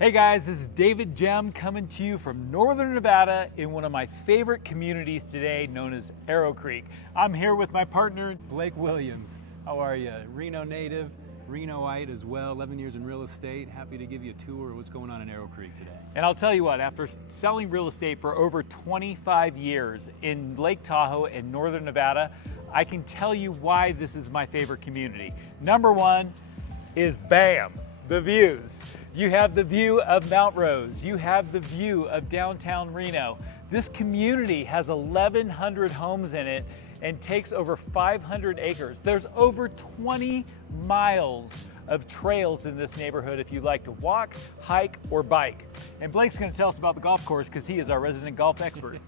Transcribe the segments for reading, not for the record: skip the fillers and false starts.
Hey guys, this is David Gem coming to you from Northern Nevada in one of my favorite communities today known as ArrowCreek. I'm here with my partner, Blake Williams. How are you? Reno native, Renoite as well, 11 years in real estate. Happy to give you a tour of what's going on in ArrowCreek today. and I'll tell you what, after selling real estate for over 25 years in Lake Tahoe in Northern Nevada, I can tell you why this is my favorite community. Number one is BAM, the views. You have the view of Mount Rose. You have the view of downtown Reno. This community has 1,100 homes in it and takes over 500 acres. There's over 20 miles of trails in this neighborhood if you like to walk, hike, or bike. And Blake's gonna tell us about the golf course because he is our resident golf expert.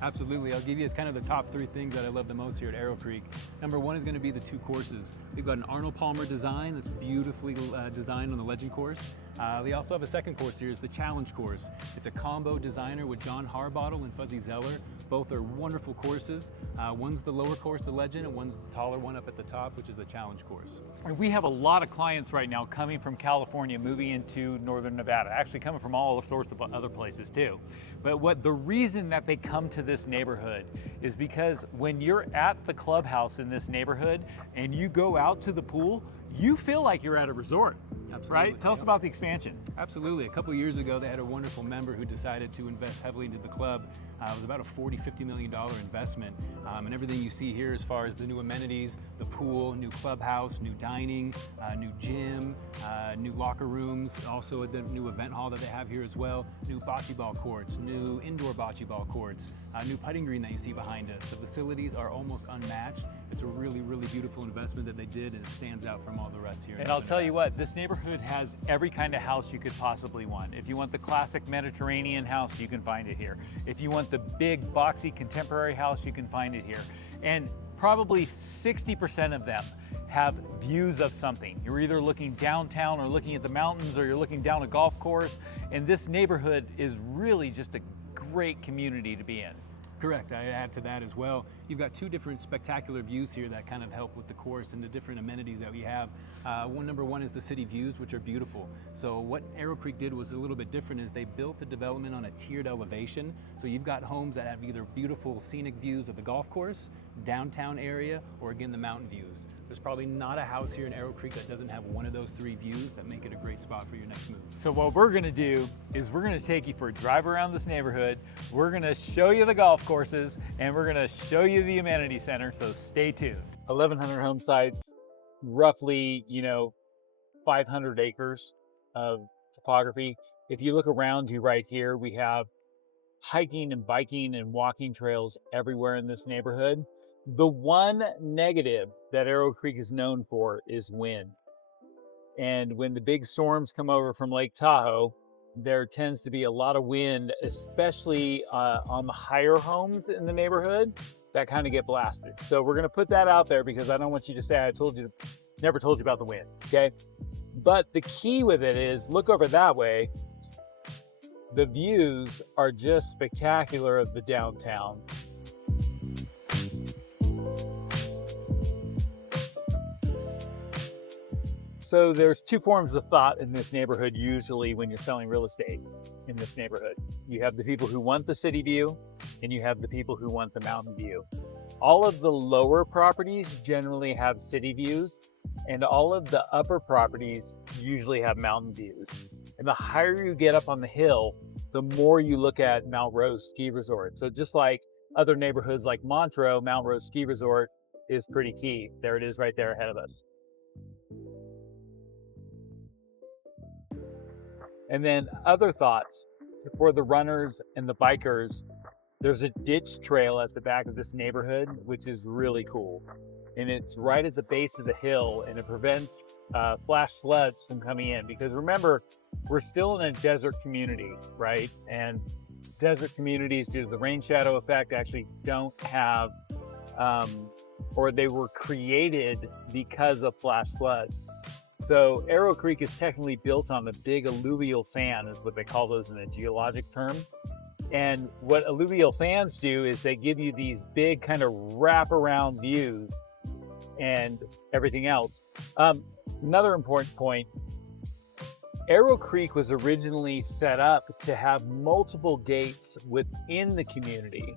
Absolutely. I'll give you kind of the top three things that I love the most here at ArrowCreek. Number one is going to be the two courses. We've got an Arnold Palmer design that's beautifully designed on the Legend course. We also have a second course here, is the Challenge course. It's a combo designer with John Harbottle and Fuzzy Zeller. Both are wonderful courses. One's the lower course, the Legend, and one's the taller one up at the top, which is the Challenge course. And we have a lot of clients right now coming from California, moving into Northern Nevada, actually coming from all sorts of other places too. But what the reason that they come to this neighborhood is because when you're at the clubhouse in this neighborhood and you go out to the pool, you feel like you're at a resort. Absolutely. Right? Tell us about the expansion. Absolutely. A couple years ago, they had a wonderful member who decided to invest heavily into the club. It was about a $40–50 million investment. And everything you see here as far as the new amenities, the pool, new clubhouse, new dining, new gym, new locker rooms, also the new event hall that they have here as well, new bocce ball courts, new indoor bocce ball courts, new putting green that you see behind us. The facilities are almost unmatched. It's a really, really beautiful investment that they did, and it stands out from all the rest here. And I'll tell you what, this neighborhood has every kind of house you could possibly want. If you want the classic Mediterranean house, you can find it here. If you want the big, boxy, contemporary house, you can find it here. And probably 60% of them have views of something. You're either looking downtown or looking at the mountains, or you're looking down a golf course. And this neighborhood is really just a great community to be in. Correct. I add to that as well. You've got two different spectacular views here that kind of help with the course and the different amenities that we have. Number one is the city views, which are beautiful. So what ArrowCreek did was a little bit different, is they built the development on a tiered elevation. So you've got homes that have either beautiful scenic views of the golf course, downtown area, or again, the mountain views. There's probably not a house here in ArrowCreek that doesn't have one of those three views that make it a great spot for your next move. So what we're gonna do is we're gonna take you for a drive around this neighborhood. We're gonna show you the golf courses, and we're gonna show you the amenity center, so stay tuned. 1,100 home sites, roughly, 500 acres of topography. If you look around you right here, we have hiking and biking and walking trails everywhere in this neighborhood. The one negative that ArrowCreek is known for is wind. And when the big storms come over from Lake Tahoe, there tends to be a lot of wind, especially on the higher homes in the neighborhood that kind of get blasted. So we're gonna put that out there because I don't want you to say never told you about the wind, okay? But the key with it is, look over that way. The views are just spectacular of the downtown. So there's two forms of thought in this neighborhood usually when you're selling real estate in this neighborhood. You have the people who want the city view, and you have the people who want the mountain view. All of the lower properties generally have city views, and all of the upper properties usually have mountain views. And the higher you get up on the hill, the more you look at Mount Rose Ski Resort. So just like other neighborhoods like Montreux, Mount Rose Ski Resort is pretty key. There it is right there ahead of us. And then other thoughts for the runners and the bikers, there's a ditch trail at the back of this neighborhood, which is really cool. And it's right at the base of the hill, and it prevents flash floods from coming in. Because remember, we're still in a desert community, right? And desert communities, due to the rain shadow effect, actually don't have, or they were created because of flash floods. So ArrowCreek is technically built on the big alluvial fan, is what they call those in a geologic term. And what alluvial fans do is they give you these big kind of wraparound views and everything else. Another important point, ArrowCreek was originally set up to have multiple gates within the community,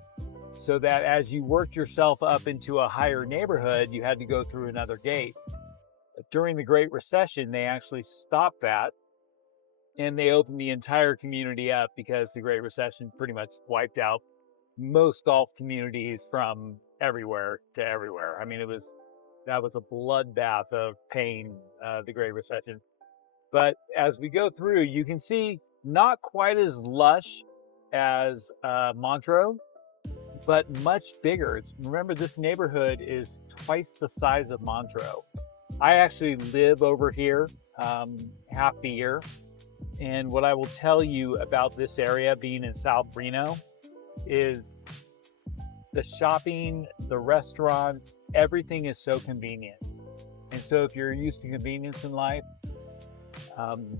so that as you worked yourself up into a higher neighborhood, you had to go through another gate. During the Great Recession, they actually stopped that and they opened the entire community up because the Great Recession pretty much wiped out most golf communities from everywhere to everywhere. I mean, that was a bloodbath of pain, the Great Recession. But as we go through, you can see not quite as lush as Montreux, but much bigger. Remember, this neighborhood is twice the size of Montreux. I actually live over here half the year. And what I will tell you about this area being in South Reno is the shopping, the restaurants, everything is so convenient. And so if you're used to convenience in life,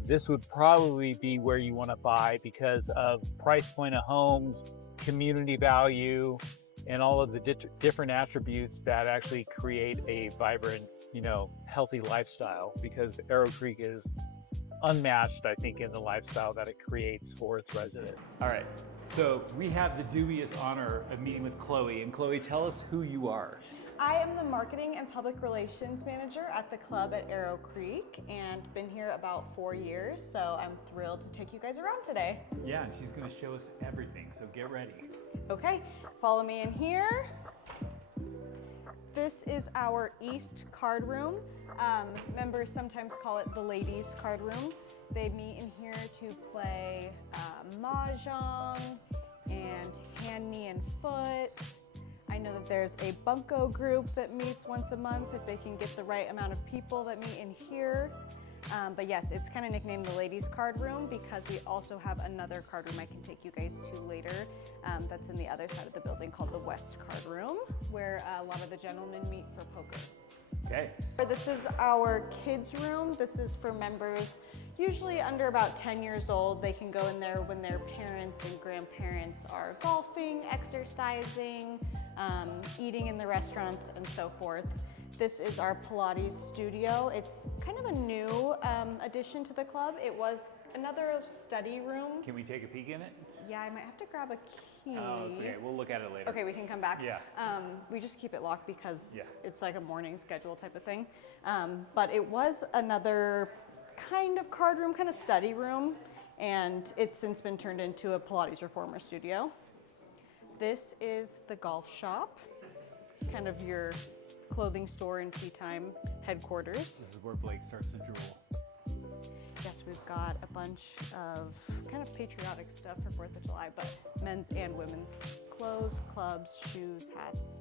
this would probably be where you want to buy because of price point of homes, community value, and all of the different attributes that actually create a vibrant, healthy lifestyle, because ArrowCreek is unmatched, I think, in the lifestyle that it creates for its residents. All right, so we have the dubious honor of meeting with Chloe. And Chloe, tell us who you are. I am the Marketing and Public Relations Manager at the club at ArrowCreek and been here about 4 years, so I'm thrilled to take you guys around today. Yeah, and she's gonna show us everything, so get ready. Okay, follow me in here. This is our East card room. Members sometimes call it the ladies' card room. They meet in here to play mahjong and hand, knee, and foot. I know that there's a bunco group that meets once a month if they can get the right amount of people that meet in here. But yes, it's kind of nicknamed the ladies' card room because we also have another card room I can take you guys to later that's in the other side of the building called the West card room, where a lot of the gentlemen meet for poker. Okay. This is our kids' room. This is for members usually under about 10 years old. They can go in there when their parents and grandparents are golfing, exercising, eating in the restaurants, and so forth. This is our Pilates studio. It's kind of a new addition to the club. It was another study room. Can we take a peek in it? Yeah, I might have to grab a key. Oh, it's okay. We'll look at it later. Okay, we can come back. Yeah. We just keep it locked because it's like a morning schedule type of thing. But it was another kind of card room, kind of study room, and it's since been turned into a Pilates reformer studio. This is the golf shop, kind of your clothing store and tea time headquarters. This is where Blake starts to drool. Yes, we've got a bunch of kind of patriotic stuff for 4th of July, but men's and women's clothes, clubs, shoes, hats,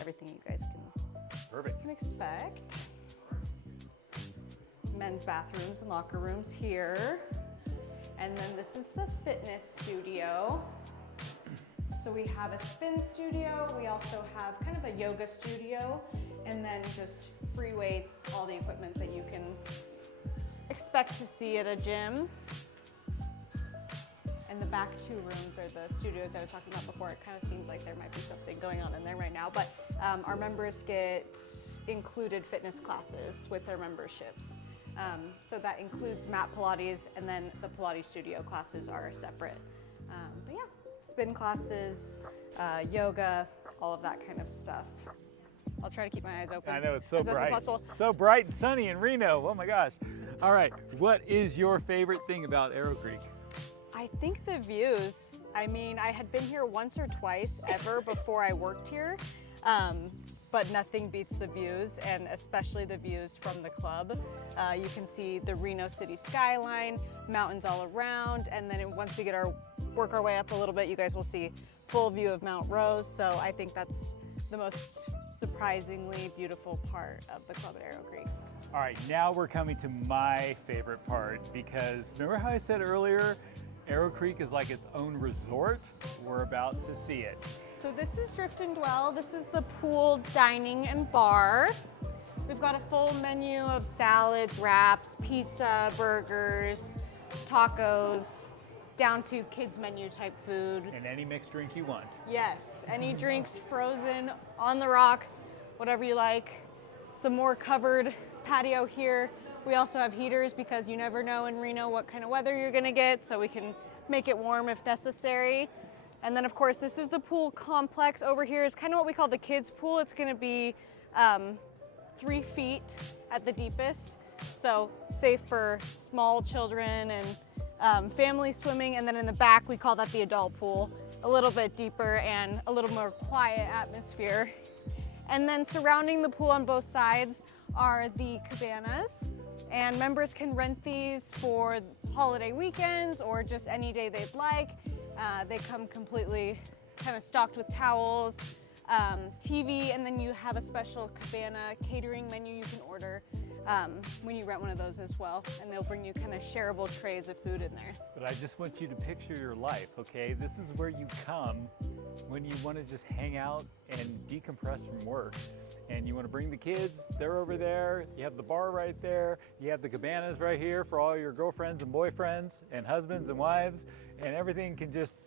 everything you guys can expect. Men's bathrooms and locker rooms here. And then this is the fitness studio. So we have a spin studio, we also have kind of a yoga studio, and then just free weights, all the equipment that you can expect to see at a gym. And the back 2 rooms are the studios I was talking about before. It kind of seems like there might be something going on in there right now, but our members get included fitness classes with their memberships. So that includes mat Pilates, and then the Pilates studio classes are separate. But yeah. Spin classes, yoga, all of that kind of stuff. I'll try to keep my eyes open. I know, it's so as bright. best as possible. So bright and sunny in Reno. Oh my gosh. All right, what is your favorite thing about ArrowCreek? I think the views. I mean, I had been here once or twice ever before I worked here, but nothing beats the views, and especially the views from the club. You can see the Reno city skyline, mountains all around, and then once we work our way up a little bit, you guys will see full view of Mount Rose. So I think that's the most surprisingly beautiful part of the club at ArrowCreek. All right, now we're coming to my favorite part, because remember how I said earlier, ArrowCreek is like its own resort? We're about to see it. So this is Drift and Dwell. This is the pool, dining, and bar. We've got a full menu of salads, wraps, pizza, burgers, tacos, down to kids menu type food. And any mixed drink you want. Yes, any drinks frozen, on the rocks, whatever you like. Some more covered patio here We also have heaters because you never know in Reno what kind of weather you're gonna get, so we can make it warm if necessary. And then of course, this is the pool complex. Over here is kind of what we call the kids pool. It's gonna be 3 feet at the deepest, so safe for small children and family swimming. And then in the back, we call that the adult pool, a little bit deeper and a little more quiet atmosphere. And then surrounding the pool on both sides are the cabanas, and members can rent these for holiday weekends or just any day they'd like. They come completely kind of stocked with towels, TV, and then you have a special cabana catering menu you can order when you rent one of those as well, and they'll bring you kind of shareable trays of food in there. But I just want you to picture your life, okay? This is where you come when you want to just hang out and decompress from work. And you want to bring the kids, they're over there. You have the bar right there. You have the cabanas right here for all your girlfriends and boyfriends and husbands and wives, and everything can just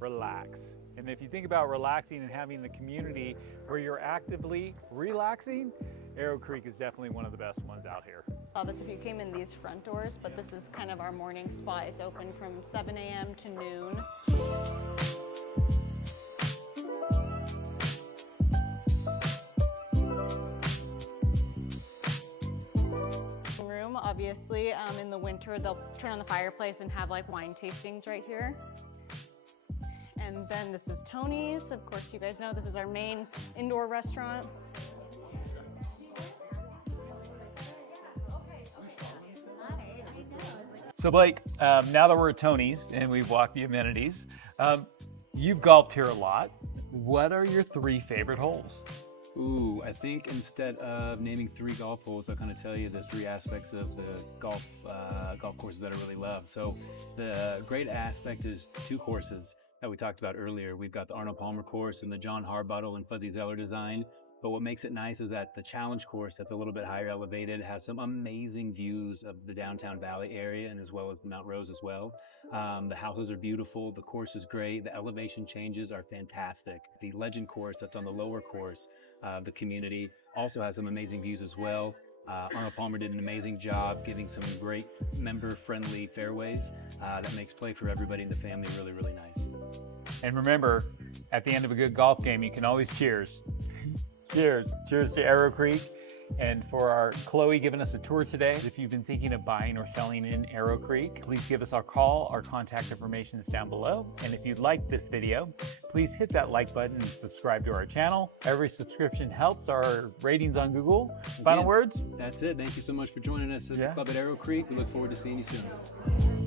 relax. And if you think about relaxing and having the community where you're actively relaxing, ArrowCreek is definitely one of the best ones out here. Saw this if you came in these front doors, but this is kind of our morning spot. It's open from 7 a.m. to noon. Room, obviously, in the winter they'll turn on the fireplace and have like wine tastings right here. And then this is Tony's. Of course, you guys know this is our main indoor restaurant. So Blake, now that we're at Tony's and we've walked the amenities, you've golfed here a lot. What are your 3 favorite holes? Ooh, I think instead of naming 3 golf holes, I'll kind of tell you the 3 aspects of the golf courses that I really love. So the great aspect is 2 courses that we talked about earlier. We've got the Arnold Palmer course and the John Harbottle and Fuzzy Zeller design. But what makes it nice is that the challenge course that's a little bit higher elevated has some amazing views of the downtown valley area and as well as the Mount Rose as well. The houses are beautiful, the course is great, the elevation changes are fantastic. The legend course that's on the lower course of the community also has some amazing views as well. Arnold Palmer did an amazing job giving some great member-friendly fairways that makes play for everybody in the family really, really nice. And remember, at the end of a good golf game, you can always cheers. Cheers. Cheers to ArrowCreek. And for our Chloe giving us a tour today, if you've been thinking of buying or selling in ArrowCreek, please give us a call. Our contact information is down below. And if you liked this video, please hit that like button and subscribe to our channel. Every subscription helps our ratings on Google. Final words? That's it. Thank you so much for joining us at the club at ArrowCreek. We look forward to seeing you soon.